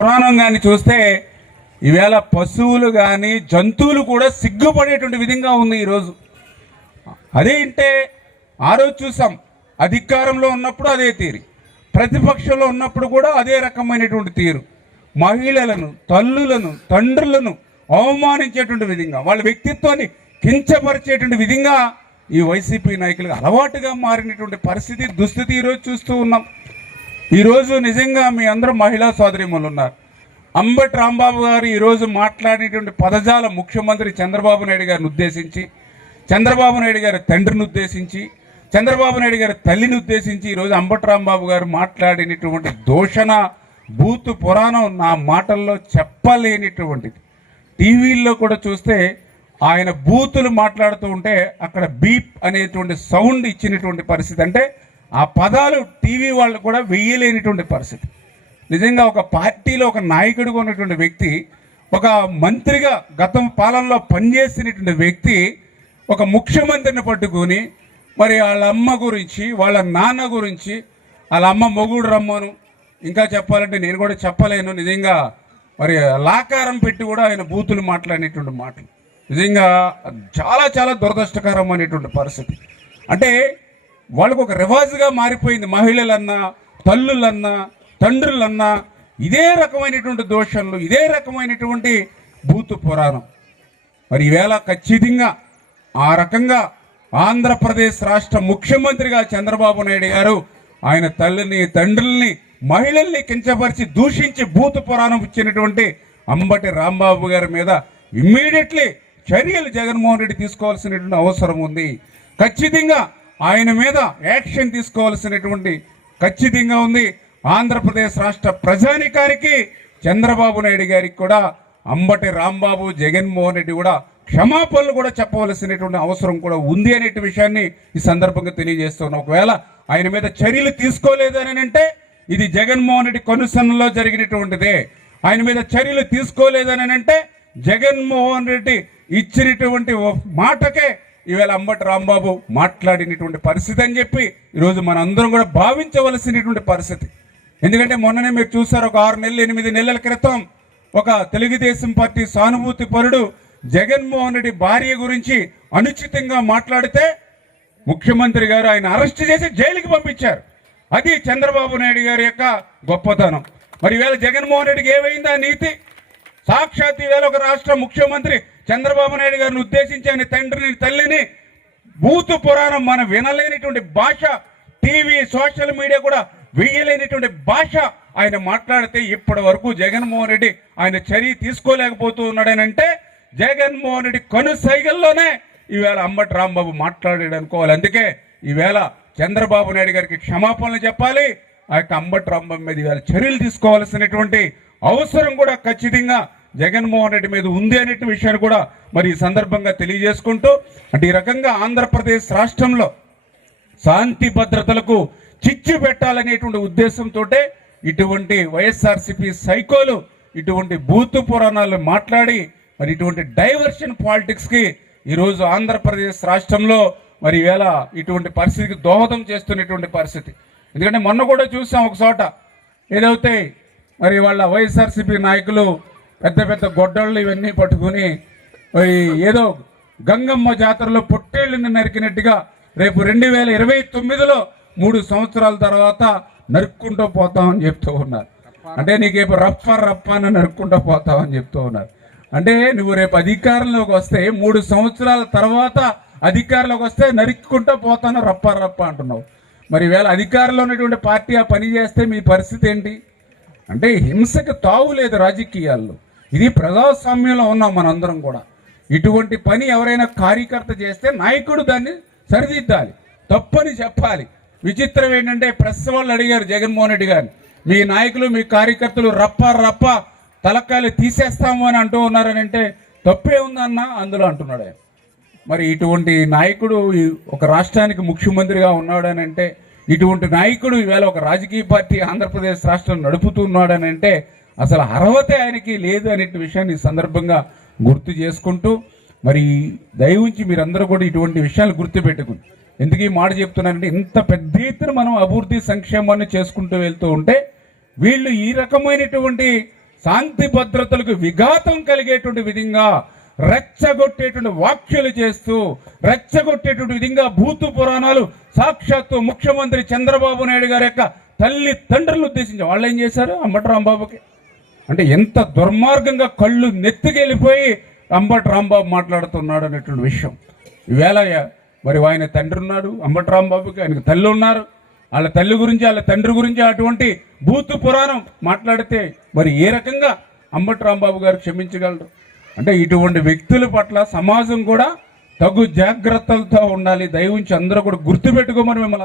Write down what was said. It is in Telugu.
పురాణం కానీ చూస్తే ఈవేళ పశువులు కానీ జంతువులు కూడా సిగ్గుపడేటువంటి విధంగా ఉంది ఈరోజు అదే అంటే ఆ రోజు చూసాం అధికారంలో ఉన్నప్పుడు అదే తీరు. ప్రతిపక్షంలో ఉన్నప్పుడు కూడా అదే రకమైనటువంటి తీరు. మహిళలను తల్లులను తండ్రులను అవమానించేటువంటి విధంగా వాళ్ళ వ్యక్తిత్వాన్ని కించపరిచేటువంటి విధంగా ఈ వైసీపీ నాయకులకు అలవాటుగా మారినటువంటి పరిస్థితి దుస్థితి ఈరోజు చూస్తూ ఉన్నాం. ఈరోజు నిజంగా మీ అందరూ మహిళా సోదరిమలు ఉన్నారు. అంబటి రాంబాబు గారు ఈరోజు మాట్లాడేటువంటి పదజాల ముఖ్యమంత్రి చంద్రబాబు నాయుడు గారిని ఉద్దేశించి చంద్రబాబు నాయుడు గారి తండ్రిని ఉద్దేశించి చంద్రబాబు నాయుడు గారి తల్లిని ఉద్దేశించి ఈరోజు అంబటి రాంబాబు గారు మాట్లాడినటువంటి దూషణ బూతు పురాణం నా మాటల్లో చెప్పలేనిటువంటిది. టీవీల్లో కూడా చూస్తే ఆయన బూతులు మాట్లాడుతూ ఉంటే అక్కడ బీప్ అనేటువంటి సౌండ్ ఇచ్చినటువంటి పరిస్థితి. అంటే ఆ పదాలు టీవీ వాళ్ళు కూడా వెయ్యలేనిటువంటి పరిస్థితి. నిజంగా ఒక పార్టీలో ఒక నాయకుడిగా ఉన్నటువంటి వ్యక్తి ఒక మంత్రిగా గతం పాలనలో పనిచేసినటువంటి వ్యక్తి ఒక ముఖ్యమంత్రిని పట్టుకొని మరి వాళ్ళ అమ్మ గురించి వాళ్ళ నాన్న గురించి వాళ్ళ అమ్మ మొగుడు రమ్మను ఇంకా చెప్పాలంటే నేను కూడా చెప్పలేను. నిజంగా మరి లాకారం పెట్టి కూడా ఆయన బూతులు మాట్లాడినటువంటి మాటలు. నిజంగా చాలా చాలా దురదృష్టకరం అనేటువంటి పరిస్థితి. అంటే వాళ్ళకు ఒక రివాజుగా మారిపోయింది మహిళలన్నా తల్లులన్నా తండ్రులన్నా. ఇదే రకమైనటువంటి దోషంలు ఇదే రకమైనటువంటి భూతు పురాణం. మరి ఈవేళ ఖచ్చితంగా ఆ రకంగా ఆంధ్రప్రదేశ్ రాష్ట్ర ముఖ్యమంత్రిగా చంద్రబాబు నాయుడు గారు ఆయన తల్లిని తండ్రుల్ని మహిళల్ని కించపరిచి దూషించి భూత పురాణం ఇచ్చినటువంటి అంబటి రాంబాబు గారి మీద ఇమ్మీడియట్లీ చర్యలు జగన్మోహన్ రెడ్డి తీసుకోవాల్సినటువంటి అవసరం ఉంది. ఖచ్చితంగా ఆయన మీద యాక్షన్ తీసుకోవాల్సినటువంటి ఖచ్చితంగా ఉంది. ఆంధ్రప్రదేశ్ రాష్ట్ర ప్రజానికానికి చంద్రబాబు నాయుడు గారికి కూడా అంబటి రాంబాబు జగన్మోహన్ రెడ్డి కూడా క్షమాపణలు కూడా చెప్పవలసినటువంటి అవసరం కూడా ఉంది అనే విషయాన్ని ఈ సందర్భంగా తెలియజేస్తున్నాం. ఒకవేళ ఆయన మీద చర్యలు తీసుకోలేదని అంటే ఇది జగన్మోహన్ రెడ్డి కొనుసన్నలో జరిగినటువంటిదే. ఆయన మీద చర్యలు తీసుకోలేదని అంటే జగన్మోహన్ రెడ్డి ఇచ్చినటువంటి మాటకే ఈవేళ అంబటి రాంబాబు మాట్లాడినటువంటి పరిస్థితి అని చెప్పి ఈరోజు మన అందరం కూడా భావించవలసినటువంటి పరిస్థితి. ఎందుకంటే మొన్ననే మీరు చూసారు ఒక ఆరు నెలలు ఎనిమిది నెలల క్రితం ఒక తెలుగుదేశం పార్టీ సానుభూతి పరుడు జగన్మోహన్ రెడ్డి భార్య గురించి అనుచితంగా మాట్లాడితే ముఖ్యమంత్రి గారు ఆయన అరెస్ట్ చేసి జైలుకి పంపించారు. అది చంద్రబాబు నాయుడు గారి యొక్క గొప్పతనం. మరి ఈవేళ జగన్మోహన్ రెడ్డికి ఏమైందా నీతి? సాక్షాత్ ఈవేళ ఒక రాష్ట్ర ముఖ్యమంత్రి చంద్రబాబు నాయుడు గారిని ఉద్దేశించి ఆయన తండ్రిని తల్లిని బూతు పురాణం మనం వినలేనిటువంటి భాష టీవీ సోషల్ మీడియా కూడా వేయలేనిటువంటి భాష ఆయన మాట్లాడితే ఇప్పటి వరకు జగన్మోహన్ రెడ్డి ఆయన చర్య తీసుకోలేకపోతూ ఉన్నాడనంటే జగన్మోహన్ రెడ్డి కనుసైగల్లోనే ఈవేళ అంబటి రాంబాబు మాట్లాడాడు అనుకోవాలి. అందుకే ఈవేళ చంద్రబాబు నాయుడు గారికి క్షమాపణలు చెప్పాలి. ఆ యొక్క అంబటి రాంబాబు మీద ఈవేళ చర్యలు తీసుకోవాల్సినటువంటి అవసరం కూడా ఖచ్చితంగా జగన్మోహన్ రెడ్డి మీద ఉంది అనే విషయాన్ని కూడా మరి ఈ సందర్భంగా తెలియజేసుకుంటూ అంటే ఈ రకంగా ఆంధ్రప్రదేశ్ రాష్ట్రంలో శాంతి భద్రతలకు చిచ్చు పెట్టాలనేటువంటి ఉద్దేశంతో ఇటువంటి వైఎస్ఆర్సిపి సైకోలు ఇటువంటి బూతు పురాణాలు మాట్లాడి మరి ఇటువంటి డైవర్షన్ పాలిటిక్స్కి ఈరోజు ఆంధ్రప్రదేశ్ రాష్ట్రంలో మరి వేళ ఇటువంటి పరిస్థితికి దోహదం చేస్తున్నటువంటి పరిస్థితి. ఎందుకంటే మొన్న కూడా చూసాం ఒక చోట ఏదైతే మరి వాళ్ళ వైఎస్ఆర్సిపి నాయకులు పెద్ద పెద్ద గొడ్డళ్ళు ఇవన్నీ పట్టుకుని ఏదో గంగమ్మ జాతరలో పొట్టేళ్ళని నరికినట్టుగా రేపు రెండు వేల ఇరవై తొమ్మిదిలో మూడు సంవత్సరాల తర్వాత నరుక్కుంటూ పోతామని చెప్తూ ఉన్నారు. అంటే నీకు రప్ప రప్ప అని నరుక్కుంటూ పోతామని చెప్తూ ఉన్నారు. అంటే నువ్వు రేపు అధికారంలోకి వస్తే మూడు సంవత్సరాల తర్వాత అధికారంలోకి వస్తే నరుక్కుంటూ పోతాను రప్ప రప్ప అంటున్నావు. మరి వేళ అధికారంలో ఉన్నటువంటి పార్టీ ఆ పని చేస్తే మీ పరిస్థితి ఏంటి? అంటే హింసకు తావు లేదు రాజకీయాల్లో. ఇది ప్రజాస్వామ్యంలో ఉన్నాం మనందరం కూడా. ఇటువంటి పని ఎవరైనా కార్యకర్త చేస్తే నాయకుడు దాన్ని సరిదిద్దాలి. తప్పని చెప్పాలి. విచిత్రం ఏంటంటే ప్రెస్ వాళ్ళు అడిగారు జగన్మోహన్ రెడ్డి గారిని. మీ నాయకులు మీ కార్యకర్తలు రప్ప రప్ప తలకాయలు తీసేస్తాము అని అంటూ ఉన్నారని అంటే తప్పే ఉందన్న అందులో అంటున్నాడు మరి ఇటువంటి నాయకుడు ఒక రాష్ట్రానికి ముఖ్యమంత్రిగా ఉన్నాడని అంటే ఇటువంటి నాయకుడు ఈవేళ ఒక రాజకీయ పార్టీ ఆంధ్రప్రదేశ్ రాష్ట్రం నడుపుతున్నాడని అంటే అసలు అర్హత ఆయనకి లేదు అనే విషయాన్ని ఈ సందర్భంగా గుర్తు చేసుకుంటూ మరి దయవుంచి మీరందరూ కూడా ఇటువంటి విషయాలు గుర్తుపెట్టుకుని ఎందుకు ఈ మాట చెప్తున్నానంటే ఇంత పెద్ద ఎత్తున మనం అభివృద్ధి సంక్షేమాన్ని చేసుకుంటూ వెళ్తూ ఉంటే వీళ్ళు ఈ రకమైనటువంటి శాంతి భద్రతలకు విఘాతం కలిగేటువంటి విధంగా రెచ్చగొట్టేటువంటి వ్యాఖ్యలు చేస్తూ రెచ్చగొట్టేటువంటి విధంగా భూతు పురాణాలు సాక్షాత్తు ముఖ్యమంత్రి చంద్రబాబు నాయుడు గారి యొక్క తల్లి తండ్రులను ఉద్దేశించి వాళ్ళు ఏం చేశారు? అంబటి రాంబాబుకి. అంటే ఎంత దుర్మార్గంగా కళ్ళు నెత్తికెళ్ళిపోయి అంబటి రాంబాబు మాట్లాడుతున్నాడు అనేటువంటి విషయం. ఈవేళ మరి ఆయన తండ్రి ఉన్నాడు అంబటి రాంబాబుకి ఆయనకు తల్లి ఉన్నారు. వాళ్ళ తల్లి గురించి వాళ్ళ తండ్రి గురించి అటువంటి భూతు పురాణం మాట్లాడితే మరి ఏ రకంగా అంబటి రాంబాబు గారు క్షమించగలరు? అంటే ఇటువంటి వ్యక్తుల పట్ల సమాజం కూడా తగు జాగ్రత్తలతో ఉండాలి. దయవుంచి అందరూ కూడా గుర్తుపెట్టుకోమని మిమ్మల్ని